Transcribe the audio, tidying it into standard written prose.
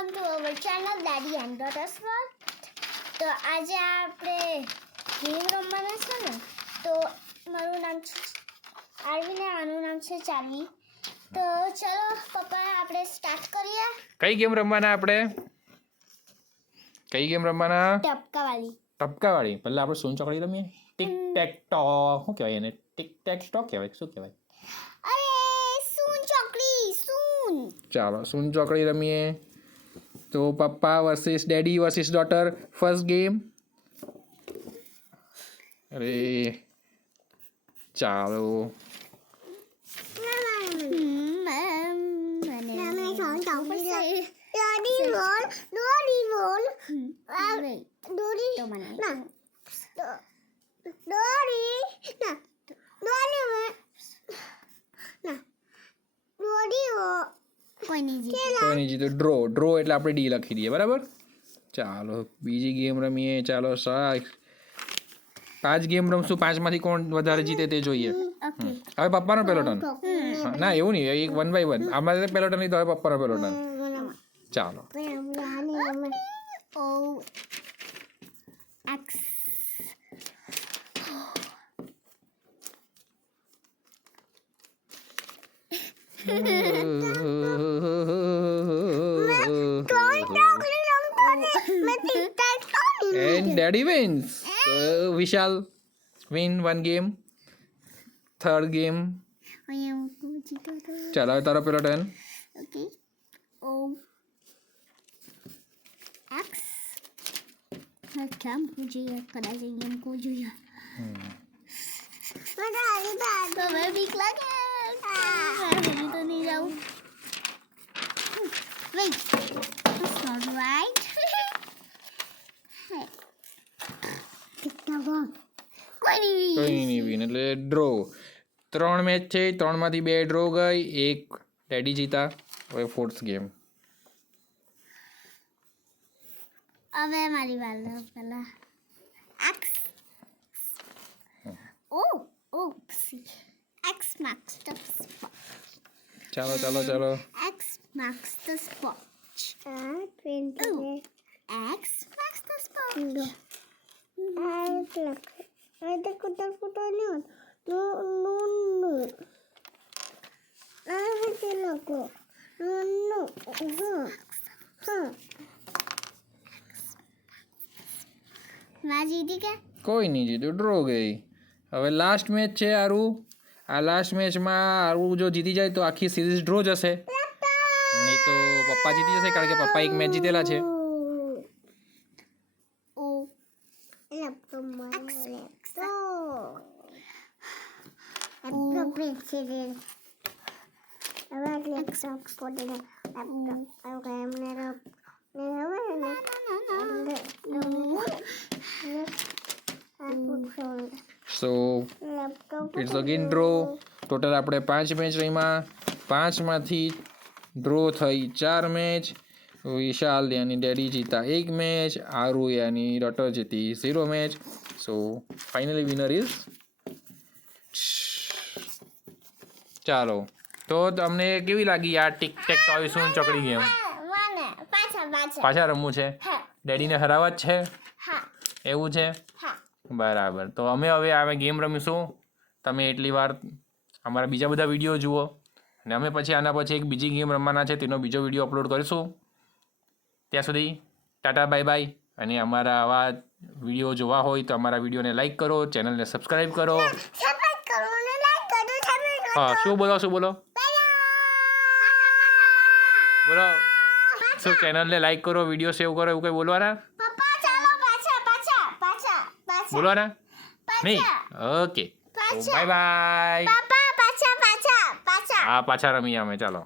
Welcome to our channel daddy and daughter's world. તો આજે આપણે ગેમ રમવાના છે ને. તો મારું નામ છે આરવી ને આનું નામ છે ચાર્વી. તો ચલો પપ્પા આપણે સ્ટાર્ટ કરીએ. કઈ ગેમ રમવાના આપણે? કઈ ગેમ રમવાના? ટપકાવાળી. પહેલા આપણે સૂન ચોકડી રમીએ. ટિક ટેક ટો. શું કહેવાય એને? ટિક ટેક ટો કહેવાય? શું કહેવાય? અરે સૂન ચોકડી સૂન. ચાલો સૂન ચોકડી રમીએ. તો પપ્પા versus daddy versus daughter. First game. અરે ચાલો. કોઈ નહીં જીતો. ડ્રો એટલે આપણે ડી લખી દઈએ, બરાબર? ચાલો બીજી ગેમ રમીએ. ચાલો 5 ગેમ રમશું. 5માંથી કોણ વધારે જીતે તે જોઈએ. હવે પપ્પાનો પહેલો ટર્ન. ના એવું નહીં, એક 1 by 1. આમાં પહેલો ટર્ન નહીં તો હવે પપ્પાનો પહેલો ટર્ન. ચાલો and daddy wins. Vishal win 1 game. Third game. ચાલો હવે તારો પેલો ટર્ન. ઓકે ઓ એક્સ કેમ જોઈએ કદાચ એમ કો જોઈએ. તો હવે બીક લાગે. હજી તો નહીં જાઉં. Wait it's not right. કોઈ નહીં વિન એટલે ડ્રો. 3 મેચ છે, 3માંથી 2 ડ્રો ગઈ, 1 ડેડી જીતા. હવે 4th ગેમ. હવે મારી વાર પહેલા X O C X marks the spot. ચાલો X marks the spot. X marks the spot. કોઈ નહીં જીત્યું, ડ્રો ગઈ. હવે લાસ્ટ મેચ છે આરું. આ લાસ્ટ મેચમાં આરું જો જીતી જાય તો આખી સિરીઝ ડ્રો જશે, નહીં તો પપ્પા જીતી જશે કારણ કે પપ્પા એક મેચ જીતેલા છે. So it's again draw. Total આપણે 5 મેચ રહીમાં. 5માંથી ડ્રો થઈ 4 મેચ. વિશાલ યાની ડેડી જીતા 1 મેચ. આરુ યાની ડોટર જીતી 0 match. So finally winner is. ચાલો તો તમને કેવી લાગી આ ટિક ટેક ટોય સૂન ચોકડી ગેમ? પાછા રમવું છે? ડેડીને હરાવવા જ છે એવું છે? બરાબર. તો અમે હવે ગેમ રમીશું. તમે એટલી વાર અમારા બીજા બધા વિડીયો જુઓ અને અમે પછી આના પછી એક બીજી ગેમ રમવાના છે, તેનો બીજો વિડીયો અપલોડ કરીશું. ત્યાં સુધી ટાટા બાય બાય. અને અમારા આવા વિડીયો જોવા હોય તો અમારા વિડીયોને લાઈક કરો, ચેનલને સબસ્ક્રાઈબ કરો. હા શું બોલો શું ચેનલને લાઈક કરો, વિડીયો સેવ કરો, એવું કંઈ બોલવાના? બોલવાના નહીં? Okay bye bye. હા પાછા રમીએ અમે. ચાલો.